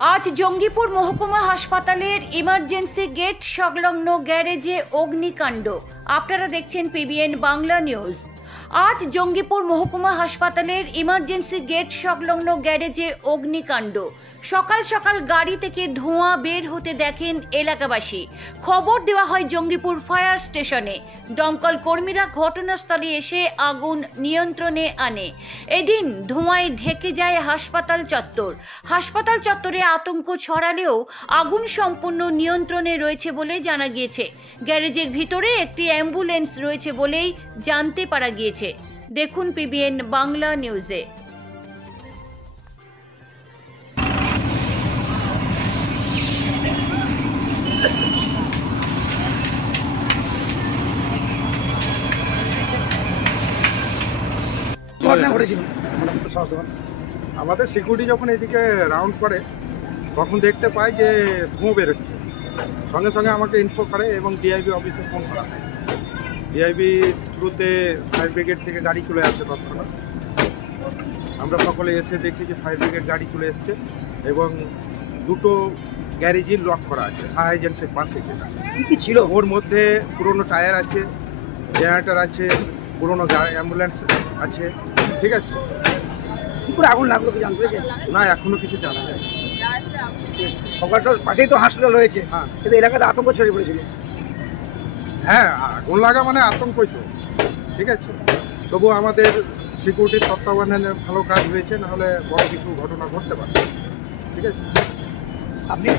আজ জঙ্গিপুর মহকুমা হাসপাতালের ইমার্জেন্সি গেট সংলগ্ন গ্যারেজে অগ্নিকাণ্ড। আপনারা দেখছেন পিবিএন বাংলা নিউজ। আজ জঙ্গিপুর মহকুমা হাসপাতালের ইমার্জেন্সি গেট সংলগ্ন গ্যারেজে অগ্নিকাণ্ড। সকাল সকাল গাড়ি থেকে ধোঁয়া বের হতে দেখেন এলাকাবাসী। খবর দেওয়া হয় জঙ্গিপুর ফায়ার স্টেশনে। দমকল কর্মীরা ঘটনাস্থলে এসে আগুন নিয়ন্ত্রণে আনে। এদিন ধোঁয়ায় ঢেকে যায় হাসপাতাল চত্বর। হাসপাতাল চত্বরে আতঙ্ক ছড়ালেও আগুন সম্পূর্ণ নিয়ন্ত্রণে রয়েছে বলে জানা গিয়েছে। গ্যারেজের ভিতরে একটি অ্যাম্বুলেন্স রয়েছে বলেই জানতে পারা গিয়েছে। দেখুন পিবিএন বাংলা নিউজে। আমাদের সিকিউরিটি যখন এদিকে রাউন্ড করে তখন দেখতে পাই যে ধোঁয়া বেরোচ্ছে। সঙ্গে সঙ্গে আমাকে ইনফো করে এবং ডিআইবি অফিসে ফোন করা হয়। ডিআইবি থ্রুতে ফায়ার ব্রিগেড থেকে গাড়ি চলে আসে তৎক্ষণাৎ। আমরা সকলে এসে দেখি যে ফায়ার ব্রিগেড গাড়ি চলে এসছে এবং দুটো গ্যারেজই লক করা আছে সাহা এজেন্সির পাশে। যেটা কি ছিল ওর মধ্যে পুরনো টায়ার আছে, জেনারেটর আছে, পুরনো অ্যাম্বুলেন্স আছে। ঠিক আছে, কি করে আগুন লাগলো কি জানতে পেরেছেন? না এখনো কিছু জানা যায়। সকালটার পাশেই তো হাসপাতাল রয়েছে, হ্যাঁ কিন্তু এলাকাতে আতঙ্ক ছড়িয়ে পড়েছিল। হ্যাঁ, আগুন লাগা মানে আতঙ্কই তো। ঠিক আছে, তবু আমাদের সিকিউরিটির তত্ত্বাবধানে ভালো কাজ হয়েছে, নাহলে বড় কিছু ঘটনা ঘটতে পারে। ঠিক আছে, আপনি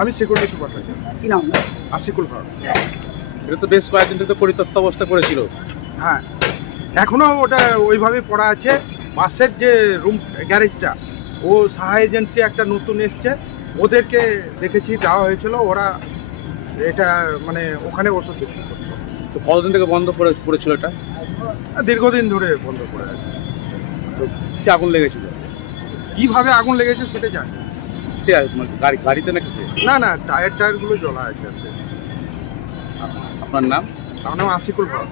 আমি সিকিউরিটি সুপারভাইজার। কি নাম? আশিকুল হক। এটা তো বেশ কয়েকদিন থেকে পরিত্যক্ত অবস্থায় পড়েছিল। হ্যাঁ, এখনও ওটা ওইভাবেই পড়া আছে। পাশের যে রুম গ্যারেজটা, ও সাহা এজেন্সি একটা নতুন এসছে, ওদেরকে দেখেছি দেওয়া হয়েছিল। ওরা এটা মানে ওখানে ওষুধ বিক্রি করতো। তো কতদিন থেকে বন্ধ পড়েছিল এটা? দীর্ঘদিন ধরে বন্ধ করে আছে। তো সে আগুন লেগেছিল, কীভাবে আগুন লেগেছে সেটা জানি না। সে গাড়িতে নাকি সে? না, টায়ারগুলো জ্বলা আছে। আপনার নাম? আমার নাম আশিকুল হক।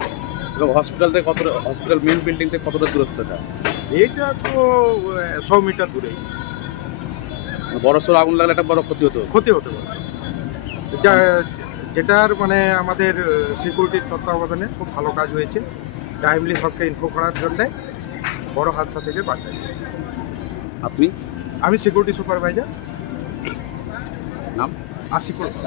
হসপিটাল থেকে হসপিটাল মেন বিল্ডিং থেকে কতটা দূরত্বটা? এইটা তো 100 মিটার দূরেই। বড় সড়ো আগুন লাগলে একটা বড় ক্ষতি হতে পারে। যেটার মানে আমাদের সিকিউরিটির তত্ত্বাবধানে খুব ভালো কাজ হয়েছে। টাইমলি সবকে ইনফো করার জন্যে বড় হাদসা থেকে বাঁচাই। আপনি? আমি সিকিউরিটি সুপারভাইজার। নাম? আশিকুল হক।